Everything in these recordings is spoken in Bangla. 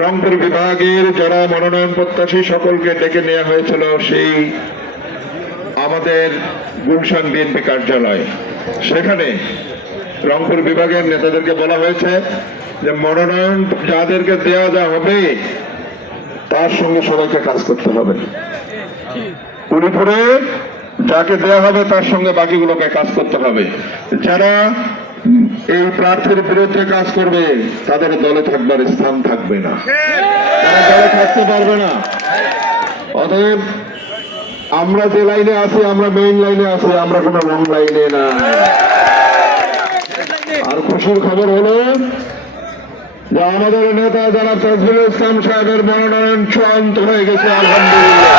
রংপুর বিভাগের যারা মনোনয়ন প্রত্যাশী সকলকে ডেকে নেওয়া হয়েছিল সেই আমাদের গুলশান বিএনপি কার্যালয়। সেখানে রংপুর বিভাগের নেতাদেরকে বলা হয়েছে যে মনোনয়ন যাদেরকে দেওয়া হবে তার সঙ্গে সবাইকে কাজ করতে হবে। উলিপুরে যাকে দেওয়া হবে তার সঙ্গে বাকিগুলোকে কাজ করতে হবে। যারা এই প্রার্থীর বিরুদ্ধে কাজ করবে তাদের দলে থাকবার স্থান থাকবে না, তারা দলে থাকতে পারবে না। অতএব আমরা যে লাইনে আছি, আমরা মেইন লাইনে আছি, আমরা কোনো রং লাইনে না। আর খুশির খবর হলো যে আমাদের নেতা জনাব তাজবীর ইসলাম সাহেবের মনোনয়ন চূড়ান্ত হয়ে গেছে। আলহামদুলিল্লাহ,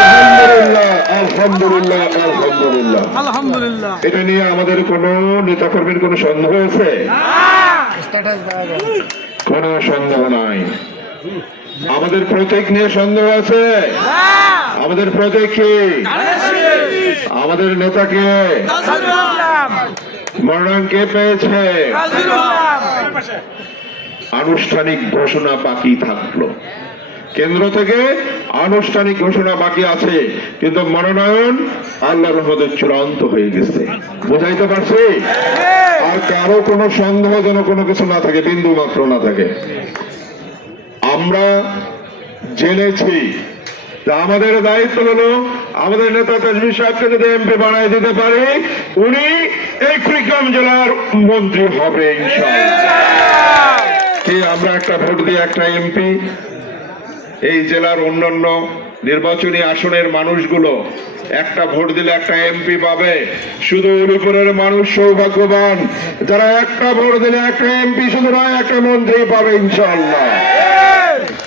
আলহামদুলিল্লাহ, আলহামদুলিল্লাহ, আলহামদুলিল্লাহ, আলহামদুলিল্লাহ। এটা নিয়ে আমাদের কোন নেতাকর্মীর কোন সন্দেহ আছে? কোন সন্দেহ নাই। আমাদের প্রতীক নিয়ে সন্দেহ আছে? আমাদের প্রতীক কি? আমাদের নেতাকে মনোনয়ন কে পেয়েছে? আনুষ্ঠানিক ঘোষণা বাকি থাকলো, কেন্দ্র থেকে আনুষ্ঠানিক ঘোষণা বাকি আছে, কিন্তু মনোনয়ন আল্লাহর রহমতে চূড়ান্ত হয়ে গেছে। বুঝাইতে পারছি? আর কারো কোনো সন্দেহ যেন কোনো কিছু না থাকে, বিন্দু মাত্র না থাকে। আমরা জেনেছি আমাদের দায়িত্ব হলো আমাদের নেতা তাজবীর সাহেবকে যদি এমপি বানায় দিতে পারি, উনি এই কুড়িগ্রাম জেলার মন্ত্রী হবে ইনশাআল্লাহ। কি আমরা একটা ভোট দিয়ে একটা এমপি, এই জেলার অন্যান্য নির্বাচনী আসনের মানুষগুলো একটা ভোট দিলে একটা এমপি পাবে। শুধু উলিপুরের মানুষ সৌভাগ্যবান যারা একটা ভোট দিলে একটা এমপি শুধু নয়, একটা মন্ত্রী পাবে ইনশাআল্লাহ।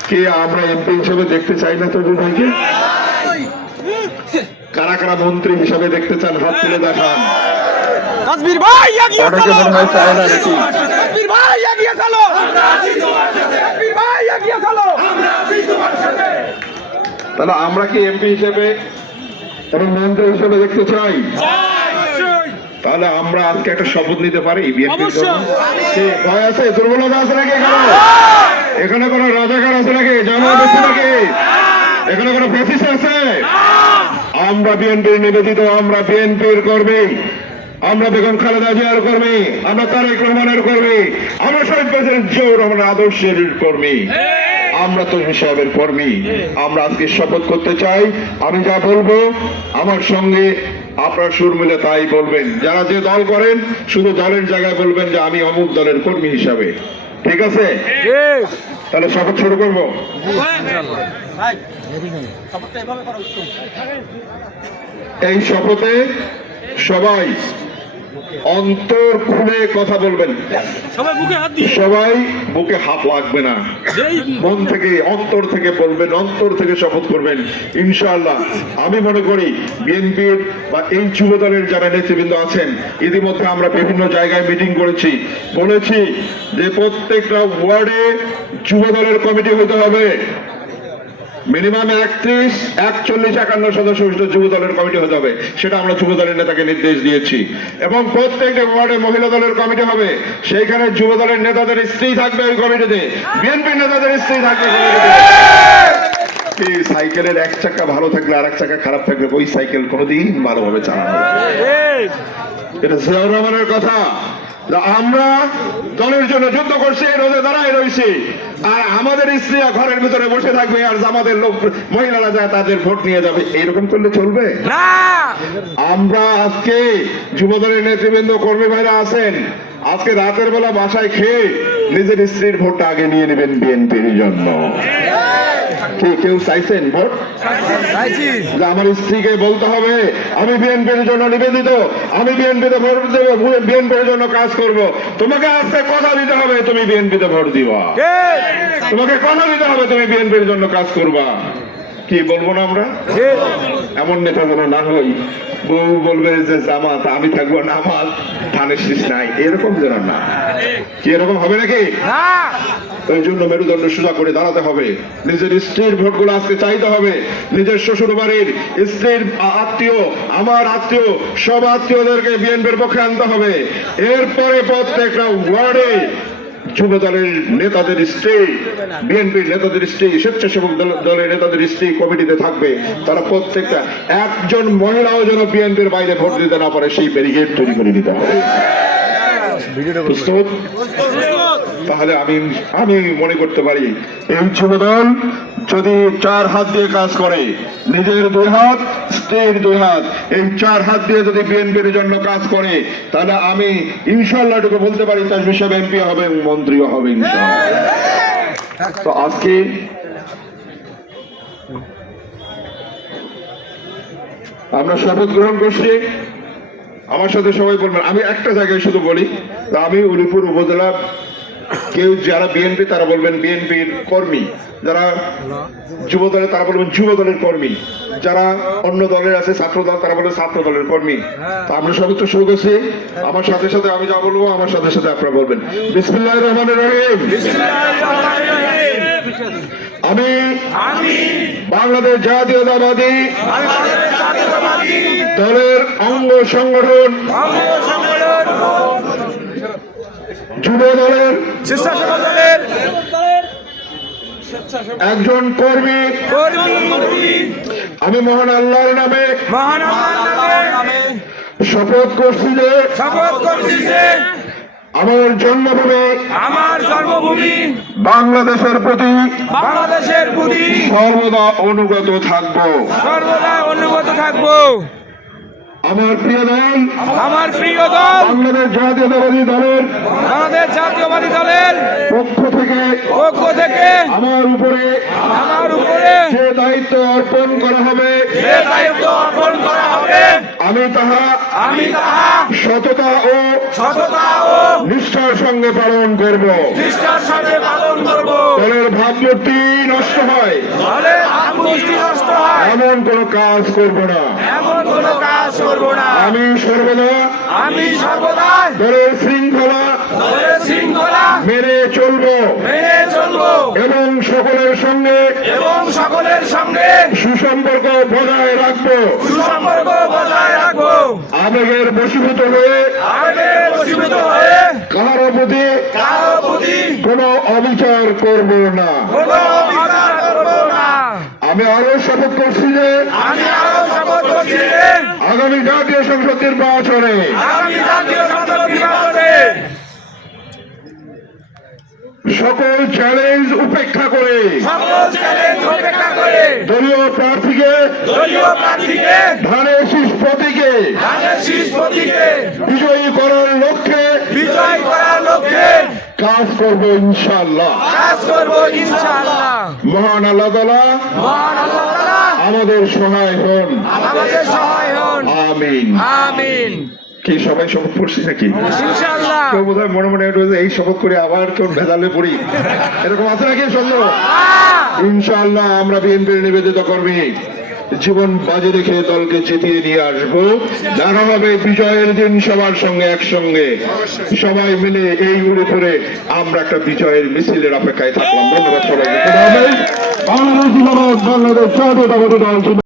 কি আমরা এমপি হিসেবে দেখতে চাই না তাজবীর ভাইকে? কারা কারা মন্ত্রী হিসেবে দেখতে চান হাত তুলে দেখান। তাজবীর ভাই এগিয়ে চলো, মনে হয় চায় না নাকি? তাজবীর ভাই এগিয়ে চলো, আমরা আছি তোমার সাথে, তাজবীর ভাই এগিয়ে চলো, আমরা আছি তোমার সাথে। তাহলে আমরা কি এমপি হিসেবে এবং মন্ত্রী হিসেবে দেখতে চাই? তাহলে আমরা আজকে একটা শপথ নিতে পারি বিএনপির জন্য? ভয় আছে? দুর্বলতা আছে নাকি? এখানে কোনো রাজাকার আছে নাকি? জামাত আছে নাকি? এখানে কোনো ফ্যাসিস্ট আছে? আমরা বিএনপির নিবেদিত, আমরা বিএনপির কর্মী, আমরা বেগম খালেদা জিয়ার কর্মী, আমরা তারেক রহমানের কর্মী, আমরা শহীদ প্রেসিডেন্ট জিয়াউর রহমানের আদর্শের কর্মী, আমরা তাজবীর সাহেবের কর্মী। আমরা আজকে শপথ করতে চাই। আমি যা বলবো আমার সঙ্গে আপনার সুর মিলে তাই বলবেন। যারা যে দল করেন শুধু দলের জায়গায় বলবেন যে আমি অমুক দলের কর্মী হিসাবে। ঠিক আছে? তাহলে শপথ শুরু করবো। এই শপথে সবাই অন্তর খুলে কথা বলবেন, সবাই বুকে হাত লাগবে না, মন থেকে অন্তর থেকে বলবেন, অন্তর থেকে শপথ করবেন ইনশাআল্লাহ। আমি মনে করি বিএনপির বা এই যুব দলের যারা নেতৃবৃন্দ আছেন, ইতিমধ্যে আমরা বিভিন্ন জায়গায় মিটিং করেছি, বলেছি যে প্রত্যেকটা ওয়ার্ডে যুব দলের কমিটি হতে হবে। মিনিমাম 31, 41, 51 সদস্য যুব দলের কমিটি হতে হবে, সেটা আমরা যুব দলের নেতাকে নির্দেশ দিয়েছি। এবং প্রত্যেকটা ওয়ার্ডে মহিলা দলের কমিটি হবে, সেইখানে যুব দলের নেতাদের স্ত্রী থাকবে ওই কমিটিতে, বিএনপি নেতাদের স্ত্রী থাকবে কমিটিতে। সাইকেলের এক চাকা ভালো থাকলে আর এক চাকা খারাপ থাকলে ওই সাইকেল কোনোদিন ভালোভাবে চালানো হবে। এটা জিয়াউর রহমানের কথা। আমরা দলের জন্য যুদ্ধ করছি, রোদে দাঁড়ায় রয়েছি, আর আমাদের স্ত্রীরা ঘরের ভিতরে বসে থাকবে আর আমাদের লোক মহিলারা যায় তাদের ভোট নিয়ে যাবে, এইরকম করলে চলবে না। আমরা আজকে যুব দলের নেতৃবৃন্দ কর্মী ভাইরা আছেন, আজকে রাতের বেলা বাসায় খেয়ে নিজের স্ত্রীর ভোটটা আগে নিয়ে নেবেন বিএনপির জন্য। কেউ চাইছেন ভোট? আমার স্ত্রীকে বলতে হবে আমি বিএনপির জন্য নিবেদিত, আমি বিএনপিতে ভোট দেবো, বিএনপির জন্য কাজ করব। তোমাকে আজকে কথা দিতে হবে তুমি বিএনপিতে ভোট দিবা, তোমাকে কথা দিতে হবে তুমি বিএনপির জন্য কাজ করবা। কি বলবো না আমরা? এমন নেতা যেন না হই বউ বলবে যে জামাত, আমি থাকবো নামাজ, ধানের শীষ নাই, এরকম যেন না। কি এরকম হবে নাকি? ওই জন্য মেরুদণ্ড সোজা করে দাঁড়াতে হবে, নিজের স্ত্রীর ভোট গুলো আজকে চাইতে হবে, নিজের শ্বশুর বাড়ির স্ত্রীর আত্মীয়, আমার আত্মীয়, সব আত্মীয়দেরকে বিএনপির পক্ষে আনতে হবে। এরপরে প্রত্যেকটা ওয়ার্ডে যুব দলের নেতাদের স্ত্রী, বিএনপির নেতাদের স্ত্রী, স্বেচ্ছাসেবক দলের নেতাদের স্ত্রী কমিটিতে থাকবে, তারা প্রত্যেকটা একজন মহিলাও যেন বিএনপির বাইরে ভোট দিতে না পারে সেই ব্যারিকেড তৈরি করে দিতে হবে। প্রস্তুত? তাহলে আমি মনে করতে পারি এই যুবদল যদি 4 হাত দিয়ে কাজ করে, নিজের 2 হাত, স্ত্রীর 2 হাত, এই 4 হাত দিয়ে যদি বিএনপির জন্য কাজ করে, তাহলে আমি ইনশাআল্লাহ এটুকু বলতে পারি তার বিষয়ে এমপি হবে, মন্ত্রীও হবে ইনশাআল্লাহ। তো আজকে আমরা শপথ গ্রহণ করছি, আমার সাথে সবাই বলবেন। আমি একটা জায়গায় শুধু বলি, আমি উলিপুর উপজেলা, কেউ যারা বিএনপি তারা বলবেন বিএনপির কর্মী, যারা যুব দলে তারা বলবেন যুব দলের কর্মী, যারা অন্য দলের আছে ছাত্র দল তারা বলবেন ছাত্র দলের কর্মী। তো আমরা সবাই তো শুরু করছি, আমার সাথে সাথে আমি যা বলবো আমার সাথে সাথে আপনারা বলবেন বিসমিল্লাহির রহমানির রহিম। আমি বাংলাদেশ জাতীয়তাবাদী দলের অঙ্গ সংগঠন যুব দলের একজন কর্মী, আমি মহান আল্লাহর নামে শপথ করছি যে আমার জন্মভূমি বাংলাদেশের প্রতি সর্বদা অনুগত থাকবো। আমার প্রিয় দল বাংলাদেশ জাতীয়তাবাদী দলের পক্ষ থেকে আমার উপরে যে দায়িত্ব অর্পণ করা হবে আমি তাহা সততা ও নিষ্ঠার সঙ্গে পালন করব। দলের ভাবমূর্তি নষ্ট হয় এমন কোন কাজ করব না। আমি সর্বদা দলের শৃঙ্খলা মেনে চলবো এবং সকলের সঙ্গে সুসম্পর্ক বজায় রাখবো। আবেগের বশীভূত হয়ে কারো প্রতি কোনো অবিচার করব না। আমি আরো শপথ করছি যে আগামী জাতীয় সংসদ নির্বাচনে সকল চ্যালেঞ্জ উপেক্ষা করে দলীয় প্রার্থীকে ধানের শীষ প্রতীকে বিজয়ী করার লক্ষ্যে কাজ করবো ইনশাআল্লাহ। মহান আল্লাহ তাআলা আমাদের সহায় হন। আমিন। কি সবাই শপথ করছি নাকি? কেউ বোধ হয় মনে মনে এই শপথ করে আবার কেউ ভেজালে পড়ি, এরকম আছে নাকি সন্দেহ? ইনশাআল্লাহ আমরা বিএনপির নিবেদিত কর্মী জীবন বাজি রেখে দলকে জিতিয়ে নিয়ে আসবো। যারা হবে বিজয়ের দিন সবার সঙ্গে একসঙ্গে সবাই মিলে এই উড়ে আমরা একটা বিজয়ের মিছিলের অপেক্ষায় থাকলাম। ধন্যবাদ সবাইকে। বাংলাদেশ জাতীয়তাবাদী দল